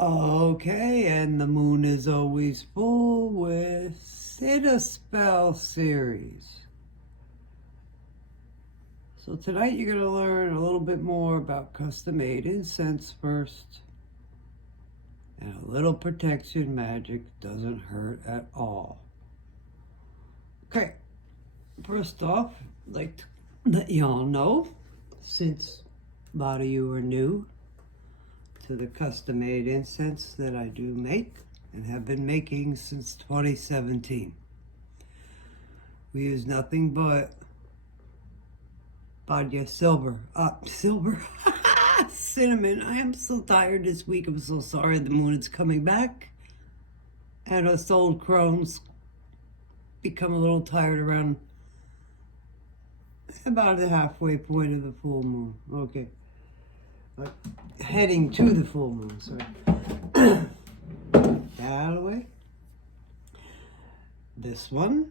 Okay, and the moon is always full with Sit a Spell series. So tonight you're going to learn a little bit more about custom-made incense first. And a little protection magic doesn't hurt at all. Okay, first off, I'd like to let y'all know, since a lot of you are new to the custom-made incense that I do make and have been making since 2017. We use nothing but vodka silver, cinnamon. I am so tired this week. I'm so sorry. The moon is coming back, and us old crones become a little tired around about the halfway point of the full moon. Okay. Heading to the full moon, sorry. That out of the way. This one,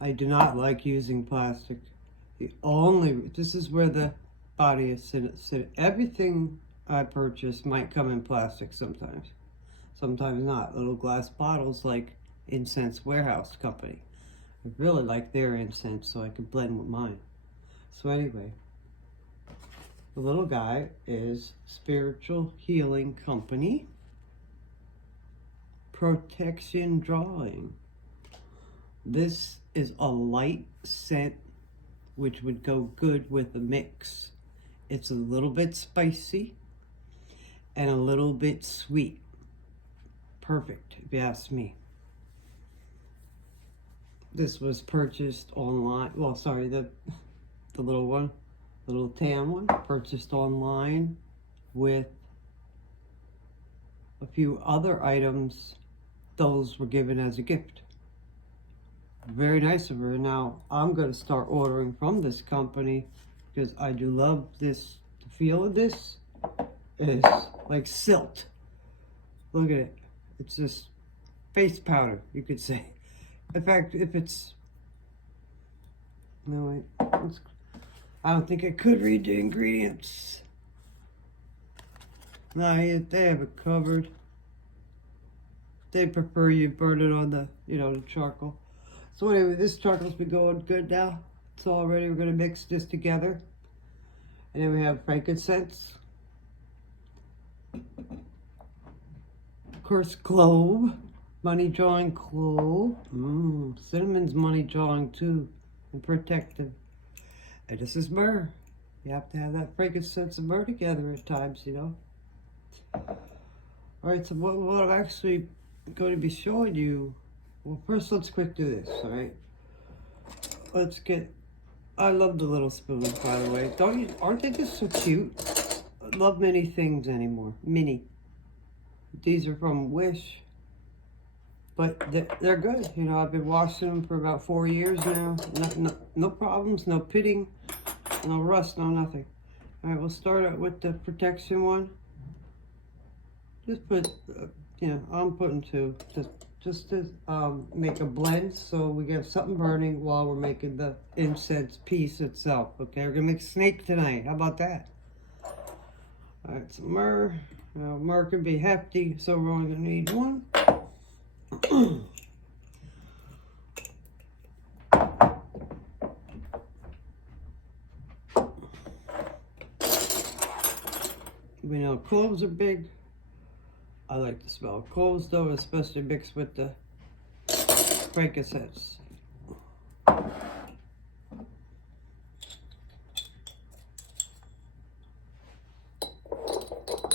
I do not like using plastic. This is where the body is sitting. Everything I purchase might come in plastic sometimes. Sometimes not. Little glass bottles like Incense Warehouse Company. I really like their incense, so I could blend with mine. So anyway, the little guy is Spiritual Healing Company Protection Drawing. This is a light scent which would go good with a mix. It's a little bit spicy and a little bit sweet. Perfect, if you ask me. This was purchased online. Well, sorry, the little one. The little tan one, purchased online with a few other items. Those were given as a gift. Very nice of her. Now, I'm going to start ordering from this company because I do love this. The feel of this is like silt. Look at it. It's just face powder, you could say. In fact, if it's... No, wait. I don't think I could read the ingredients. No, they have it covered. They prefer you burn it on the, the charcoal. So anyway, this charcoal's been going good now. It's all ready. We're going to mix this together. And then we have frankincense. Of course, clove. Money drawing clove. Cinnamon's money drawing too. And protective. And this is myrrh. You have to have that frankincense and myrrh together at times, Alright, so what I'm actually going to be showing you, well, first let's quick do this, alright? I love the little spoons, by the way. Aren't they just so cute? I love mini things anymore. Mini. These are from Wish. But they're good. I've been washing them for about 4 years now. No problems, no pitting, no rust, no nothing. All right, we'll start out with the protection one. Just put, I'm putting two. Just to make a blend so we get something burning while we're making the incense piece itself. Okay, we're going to make snake tonight. How about that? All right, some myrrh. Now, myrrh can be hefty, so we're only going to need one. We know cloves are big. I like the smell of cloves though, especially mixed with the frankincense.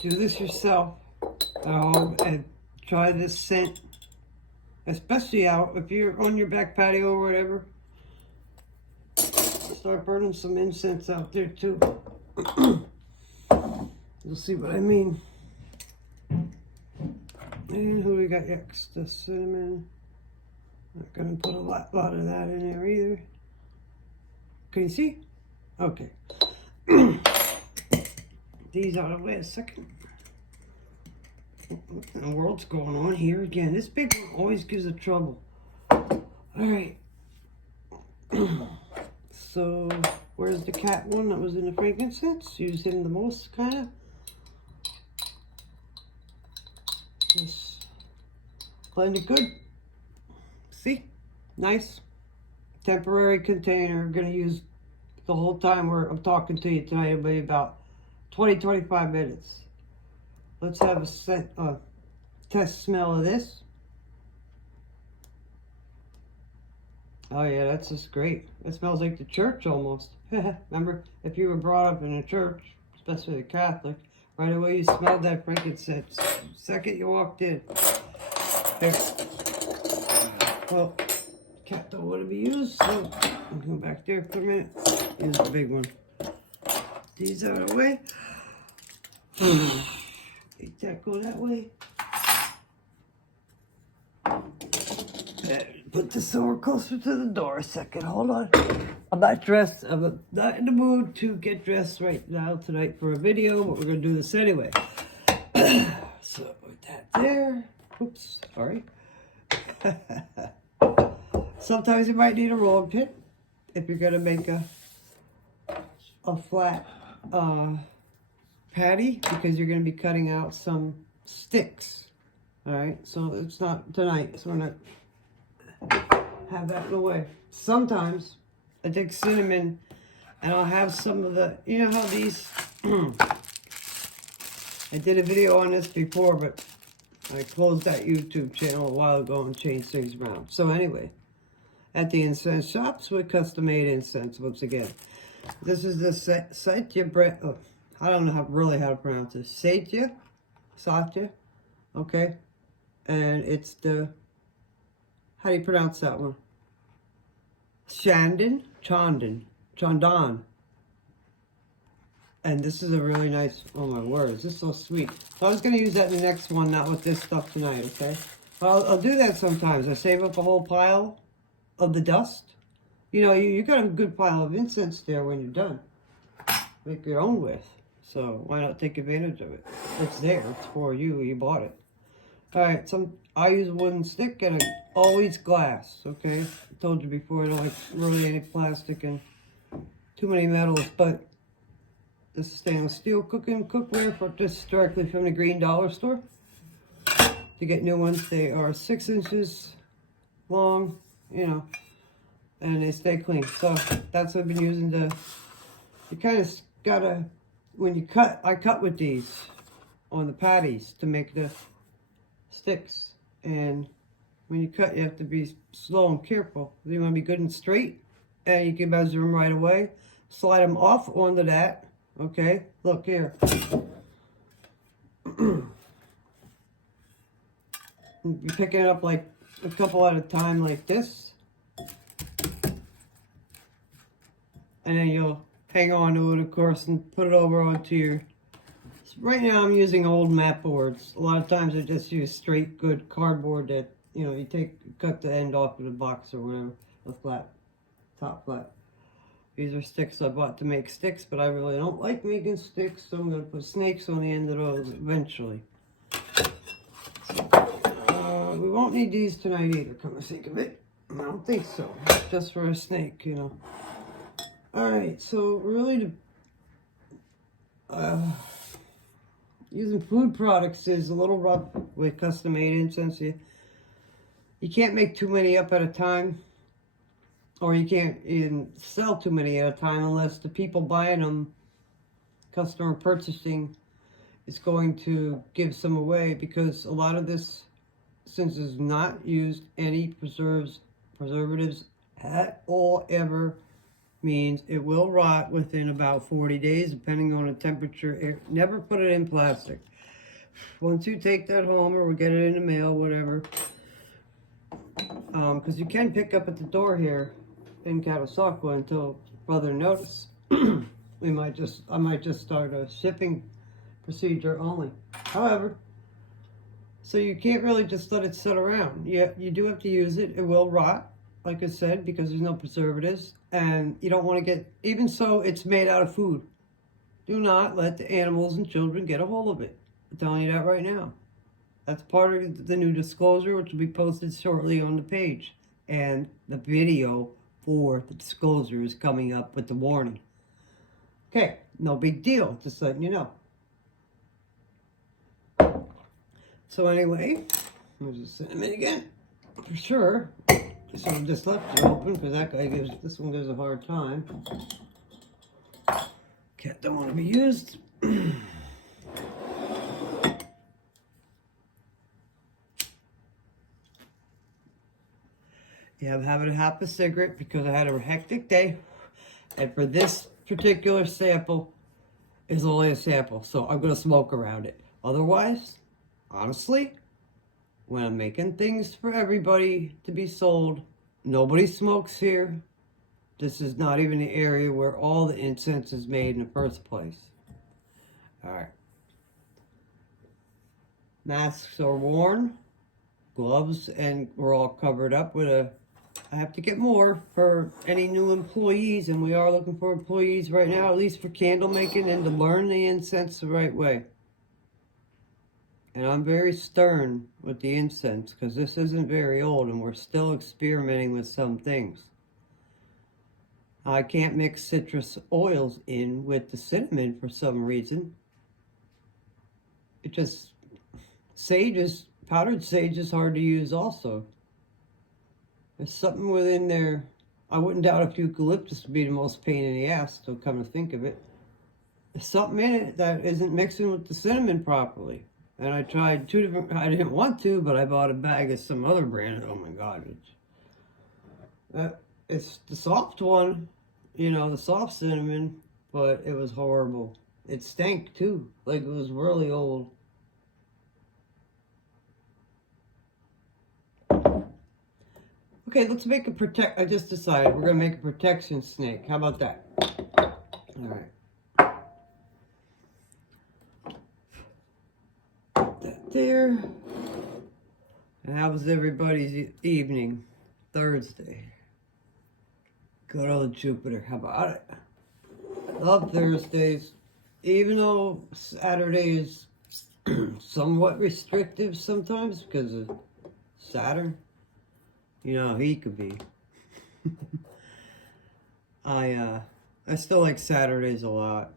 Do this yourself at home and try this scent. Especially out, if you're on your back patio or whatever, start burning some incense out there too. You'll see what I mean. And who we got next? The cinnamon. Not gonna put a lot of that in there either. Can you see? Okay. These out of the way a second. What in the world's going on here again? This big one always gives us trouble. Alright. So, where's the cat one that was in the frankincense? Used him the most, kind of. Blend it good. See? Nice. Temporary container. I'm going to use the whole time I'm talking to you tonight. It'll be about 20-25 minutes. Let's have a test smell of this. Oh yeah, that's just great. It smells like the church almost. Remember, if you were brought up in a church, especially a Catholic, right away you smelled that frankincense. The second you walked in. Here. Well, cat don't want to be used, so I'll go back there for a minute. Here's the big one. These out of the way. Make that go that way. Put this somewhere closer to the door a second. Hold on. I'm not dressed. I'm not in the mood to get dressed right now tonight for a video, but we're going to do this anyway. So, put that there. Oops, sorry. Sometimes you might need a rolling pin if you're going to make a flat patty, because you're going to be cutting out some sticks. All right, so it's not tonight, so we're not have that in the way. Sometimes I take cinnamon and I'll have some of the, you know how these, I did a video on this before, but I closed that YouTube channel a while ago and changed things around. So anyway, at the incense shops with custom-made incense, once again. This is the Satya bread. Oh, I don't know how to pronounce it. Satya, okay, and it's the, how do you pronounce that one? Chandan. And this is a really nice, oh my word, this is so sweet. So I was going to use that in the next one, not with this stuff tonight, okay? But I'll do that sometimes. I save up a whole pile of the dust. You know, you got a good pile of incense there when you're done. Make your own with. So why not take advantage of it? It's there. It's for you. You bought it. All right. I use a wooden stick and always glass. Okay. I told you before I don't like really any plastic and too many metals. But this is stainless steel cookware for just directly from the Green Dollar store. To get new ones, they are 6 inches long. You know. And they stay clean. So that's what I've been using to, you kind of gotta, when you cut, I cut with these on the patties to make the sticks. And when you cut, you have to be slow and careful. You want to be good and straight. And you can measure them right away. Slide them off onto that. Okay, look here. You're picking it up like a couple at a time like this. And then you'll hang on to it, of course, and put it over onto your... Right now I'm using old mat boards. A lot of times I just use straight, good cardboard that, you know, you cut the end off of the box or whatever, a flat, top flat. These are sticks I bought to make sticks, but I really don't like making sticks, so I'm going to put snakes on the end of those eventually. We won't need these tonight either, come to think of it. I don't think so. Just for a snake, you know. Alright, so really using food products is a little rough with custom-made incense. You can't make too many up at a time, or you can't even sell too many at a time unless the people buying them, customer purchasing, is going to give some away, because a lot of this, since it's not used any preservatives at all ever, means it will rot within about 40 days, depending on the temperature. Never put it in plastic. Once you take that home, or we get it in the mail, whatever, because you can pick up at the door here in Catasauqua until further notice. I might just start a shipping procedure only. However, so you can't really just let it sit around. You do have to use it. It will rot, like I said, because there's no preservatives. And you don't want to get, even so it's made out of food, do not let the animals and children get a hold of it. I'm telling you that right now. That's part of the new disclosure, which will be posted shortly on the page. And the video for the disclosure is coming up with the warning. Okay, no big deal, just letting you know. So anyway, There's a cinnamon again, for sure. So I just left it open because that guy this one gives a hard time. Cat don't want to be used. Yeah, I'm having a half a cigarette because I had a hectic day. And for this particular sample, it's only a sample. So I'm going to smoke around it. Otherwise, honestly, when I'm making things for everybody to be sold, nobody smokes here. This is not even the area where all the incense is made in the first place. Alright. Masks are worn. Gloves, and we're all covered up with a... I have to get more for any new employees, and we are looking for employees right now, at least for candle making and to learn the incense the right way. And I'm very stern with the incense because this isn't very old and we're still experimenting with some things. I can't mix citrus oils in with the cinnamon for some reason. It just... powdered sage is hard to use also. There's something within there. I wouldn't doubt if eucalyptus would be the most pain in the ass, so come to think of it. There's something in it that isn't mixing with the cinnamon properly. And I tried 2 different, I didn't want to, but I bought a bag of some other brand. Oh my God. It's the soft one, you know, the soft cinnamon, but it was horrible. It stank too, like it was really old. Okay, let's make a I just decided we're gonna make a protection snake. How about that? All right. Put that there. And how was everybody's evening? Thursday. Good old Jupiter. How about it? Love Thursdays. Even though Saturday is somewhat restrictive sometimes because of Saturn. You know how he could be. I still like Saturdays a lot.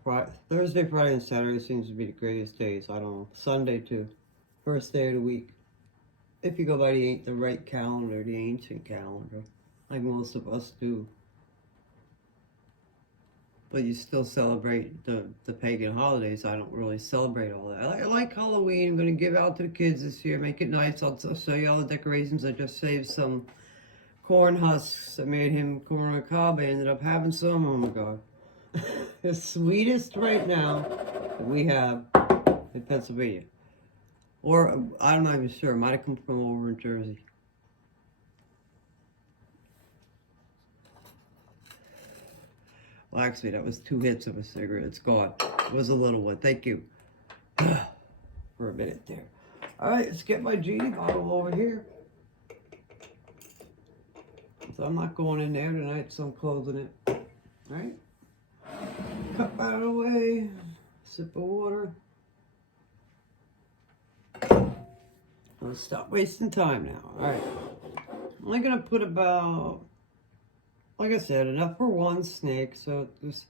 Thursday, Friday, and Saturday seems to be the greatest days. I don't know. Sunday too. First day of the week. If you go by the right calendar, the ancient calendar, like most of us do. But you still celebrate the pagan holidays. I don't really celebrate all that. I like Halloween. I'm going to give out to the kids this year. Make it nice. I'll show you all the decorations. I just saved some corn husks. I made him corn on the cob. I ended up having some. Oh my God. The sweetest right now that we have in Pennsylvania. Or, I'm not even sure. It might have come from over in Jersey. Well, actually, that was 2 hits of a cigarette. It's gone. It was a little one. Thank you. For a minute there. All right, let's get my genie bottle over here. So I'm not going in there tonight, so I'm closing it. All right. Cup out of the way. Sip of water. Let's stop wasting time now. All right. I'm only going to put about... Like I said, enough for 1 snake, so there's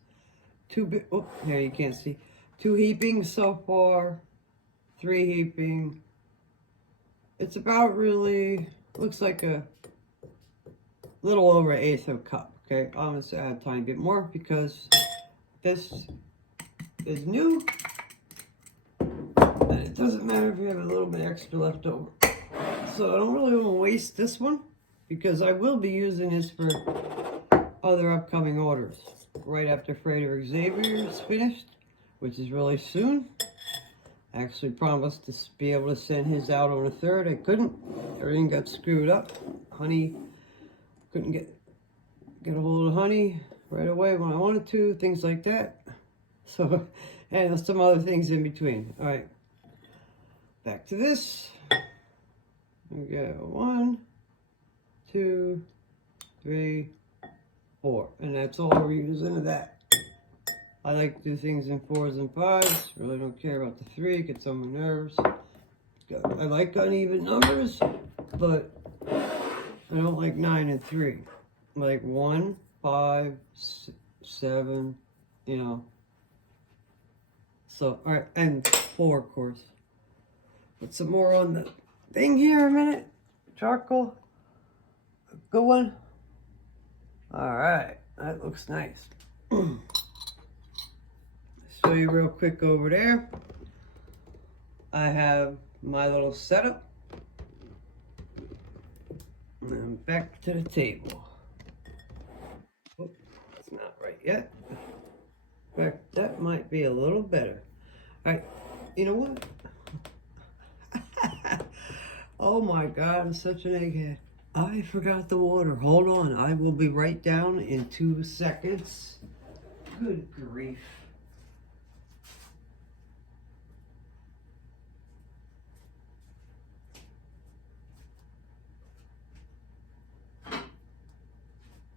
2 bit. Oh, yeah, you can't see. 2 heapings so far, 3 heaping. It's about really looks like a little over 1/8 of a cup. Okay, I'm gonna add a tiny bit more because this is new, and it doesn't matter if you have a little bit extra left over. So I don't really want to waste this one because I will be using this for other upcoming orders right after Freighter Xavier is finished, which is really soon. I actually promised to be able to send his out on the 3rd. I couldn't. Everything got screwed up. Honey, couldn't get a hold of honey right away when I wanted to, things like that. So, and some other things in between. All right, back to this. We go 1, 2, 3, 4, and that's all we're using of that. I like to do things in 4s and 5s. Really don't care about the 3. Gets on my nerves. I like uneven numbers, but I don't like 9 and 3. I like 1, 5, 7, you know. So, all right, and 4, of course. Put some more on the thing here a minute. Charcoal. Good one. Alright, that looks nice. Show you real quick over there. I have my little setup. And back to the table. Oh, it's not right yet. In fact, that might be a little better. Alright, you know what? Oh my God, I'm such an egghead. I forgot the water. Hold on, I will be right down in 2 seconds. Good grief.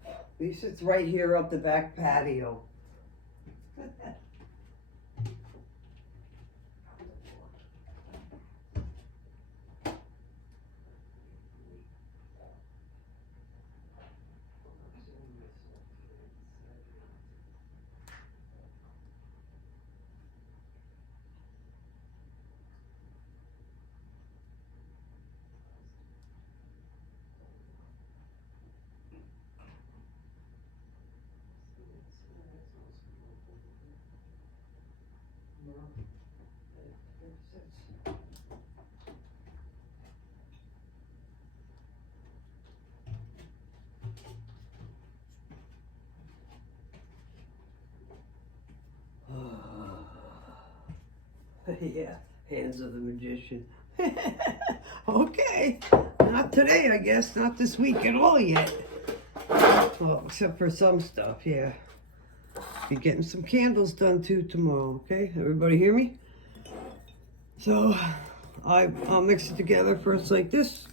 At least it's right here up the back patio. Yeah, hands of the magician. Okay, not today, I guess. Not this week at all yet. Well, except for some stuff, yeah. Be getting some candles done too tomorrow, okay? Everybody hear me? So, I'll mix it together first like this.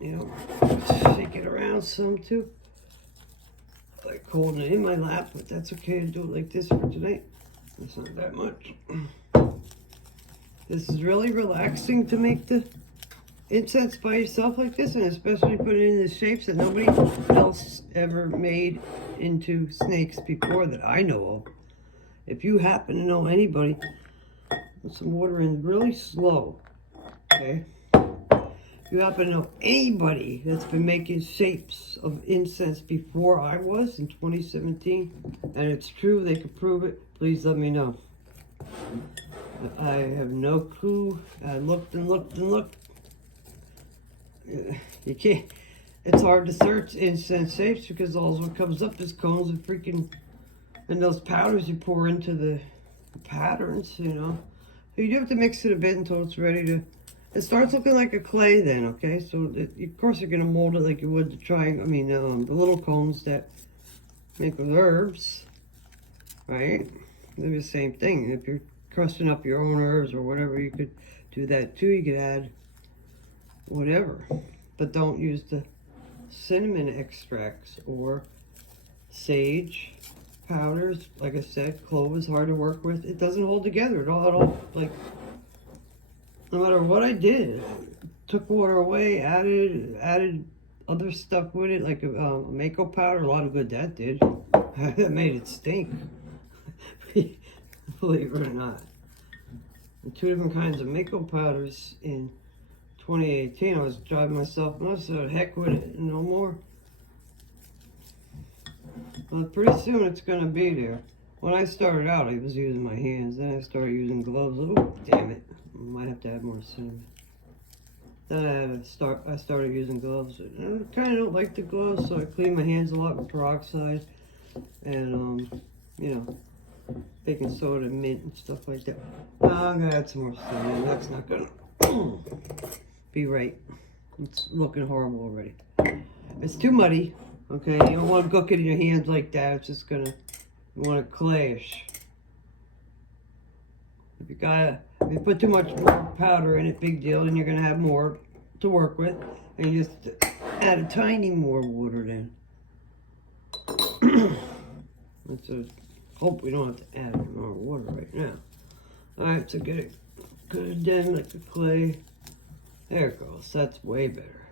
You know, shake it around some too. I like holding it in my lap, but that's okay to do it like this for tonight. That's not that much. This is really relaxing to make the incense by yourself like this, and especially put it in the shapes that nobody else ever made into snakes before that I know of. If you happen to know anybody, put some water in really slow, okay? If you happen to know anybody that's been making shapes of incense before I was in 2017, and it's true, they could prove it, please let me know. I have no clue. I looked and looked and looked. You can't, it's hard to search incense shapes because all what comes up is cones of freaking, and those powders you pour into the patterns, you know. So you do have to mix it a bit until it's ready to, it starts looking like a clay then, okay? So of course you're going to mold it like you would the the little cones that make with herbs, right? They're the same thing. If you're crusting up your own herbs or whatever, you could do that too. You could add whatever, but don't use the cinnamon extracts or sage powders. Like I said, clove is hard to work with. It doesn't hold together at all. Like, no matter what I did, took water away, added other stuff with it, like a mako powder. A lot of good that did. That made it stink. Believe it or not. And 2 different kinds of mako powders in 2018. I was driving myself nuts, so heck with it, no more. Well, pretty soon it's gonna be there. When I started out, I was using my hands. Then I started using gloves. Oh, damn it! I might have to add more cinnamon. Then I started using gloves. I kind of don't like the gloves, so I clean my hands a lot with peroxide and you know, baking soda, mint, and stuff like that. I'm gonna add some more cinnamon. That's not gonna be right. It's looking horrible already. It's too muddy. Okay, you don't want to cook it in your hands like that. It's just gonna, you want to clash. If you put too much powder in it, big deal, and you're gonna have more to work with. And you just add a tiny more water then. Let's hope we don't have to add any more water right now. Alright, so get it good then like the clay. There it goes. That's way better.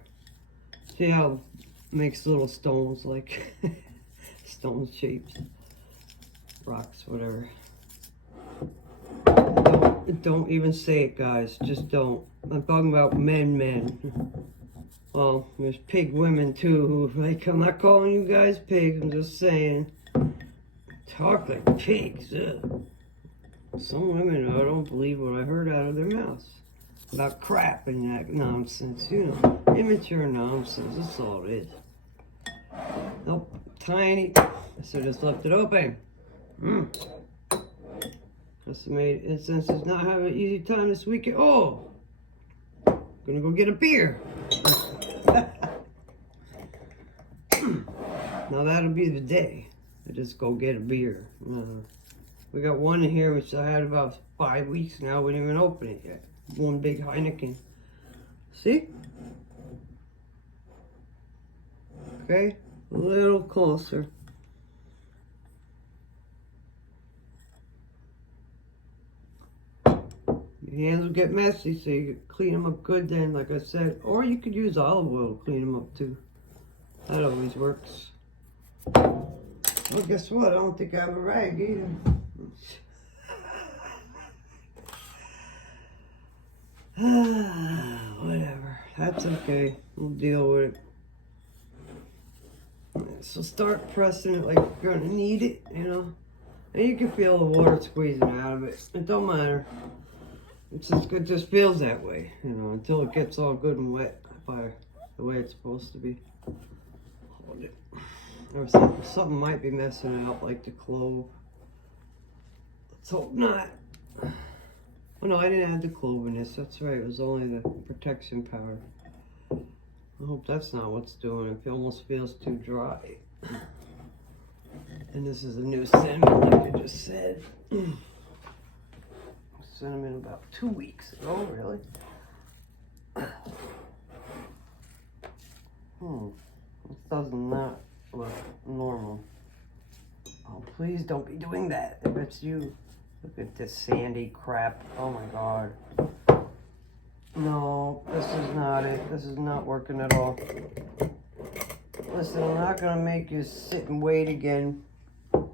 See how it makes little stones, like stone shapes, rocks, whatever. Don't even say it, guys. Just don't. I'm talking about men. Well, there's pig women too who, like, I'm not calling you guys pigs, I'm just saying. Talk like pigs. Ugh. Some women, I don't believe what I heard out of their mouths. About crap and that nonsense, you know. Immature nonsense, that's all it is. Nope, tiny. So just left it open. Just made incense does not have an easy time this weekend. Oh! Gonna go get a beer. Now that'll be the day. I just go get a beer. We got one in here which I had about 5 weeks now. We didn't even open it yet. One big Heineken. See? Okay, a little closer. Your hands will get messy, so you clean them up good then, like I said. Or you could use olive oil to clean them up too. That always works. Well, guess what? I don't think I have a rag either. Whatever. That's okay. We'll deal with it. So start pressing it like you're gonna need it, you know. And you can feel the water squeezing out of it. It don't matter. It's just, it just feels that way, you know, until it gets all good and wet by the way it's supposed to be. Hold it. Or something might be messing it up, like the clove. Let's hope not. Oh no, I didn't add the clove in this. That's right, it was only the protection powder. I hope that's not what's doing it. It almost feels too dry. And this is a new cinnamon, like I just said. Cinnamon about 2 weeks ago, really. This does not look normal. Oh, please don't be doing that if it's you. Look at this sandy crap. Oh my God. No, this is not it. This is not working at all. Listen, I'm not gonna make you sit and wait again. Try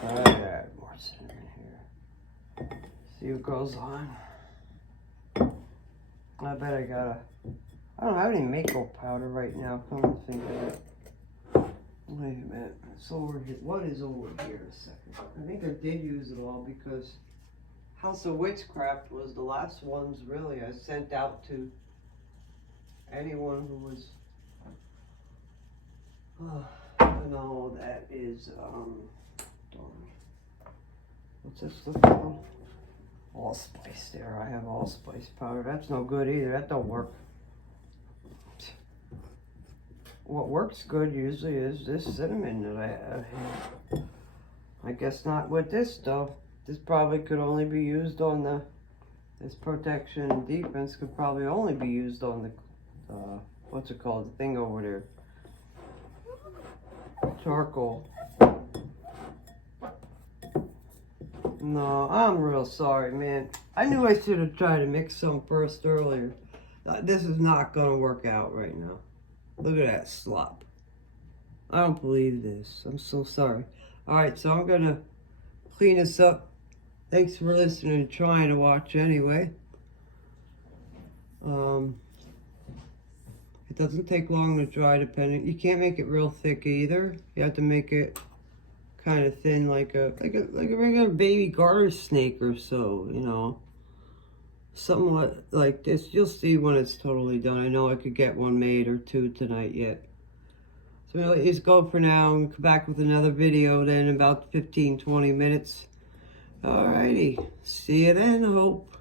that. More cinnamon here. See what goes on. I bet I don't have any maple powder right now. Come to think of it. Wait a minute. It's over here. What is over here? A second. I think I did use it all because House of Witchcraft was the last ones really I sent out to anyone who was. No, that is darn. What's this look called? Allspice. There, I have allspice powder. That's no good either. That don't work. What works good usually is this cinnamon that I have here. I guess not with this though. This probably could only be used on this protection and defense could probably only be used on the, what's it called, the thing over there. Charcoal. No, I'm real sorry, man. I knew I should have tried to mix some first earlier. This is not gonna work out right now. Look at that slop. I don't believe this. I'm so sorry. Alright, so I'm gonna clean this up. Thanks for listening and trying to watch anyway. It doesn't take long to dry depending. You can't make it real thick either. You have to make it kind of thin like a regular baby garter snake or so, you know. Somewhat like this. You'll see when it's totally done. I know I could get one made or two tonight yet. So I'm gonna let you go for now and come back with another video then in about 15-20 minutes. Alrighty. See you then, I hope.